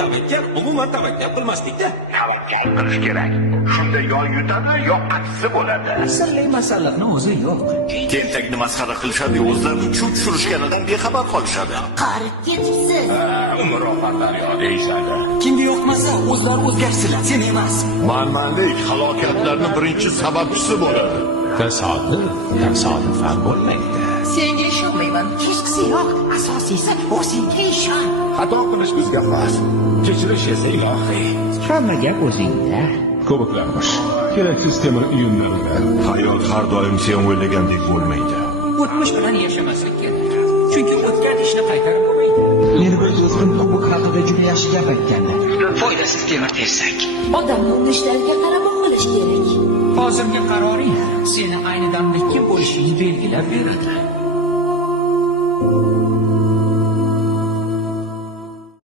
tavakkal, umuman tavakkal qilmaslikda. Tavakkal qilish kerak. Shunda yo yutadi, yo aksi bo'ladi. Sirli masalaning o'zi yo'q. Tentakni masxara qilishadi, o'zlarini chuv tushirishganidan bexabar qolishadi. Qarib ketibsiz. Umr oxirlar yo deyishadi. Kimga yoqmasa, o'zlari o'zgarsinlar, sen emas. Manmanlik halokatlarning birinchi sababchisi bo'ladi. Tasodifan bo'lmaydi. Senga ishonmayman. Hechqisi yo'q. Asosiysi o'zingga ishon. Xato qilish bizga xos. Kechirish esa ilohiy. Hamma gap o'zingda. Ko'piklarmish. Keraksiz temir uyumlarida. Hayot har doim sen o'ylagandek bo'lmaydi. O'tmish bilan yashamaslik kerak. Chunki o'tgan ishni qaytarib bo'lmaydi. Meni bir do'stim bu haqida juda yaxshi gap aytgandi. Foydasiz temir tersak. Odamning urishlariga qarab qilish kerak. Hozirgi qaroring seni ayni damda kim bo'lishingni belgilab beradi.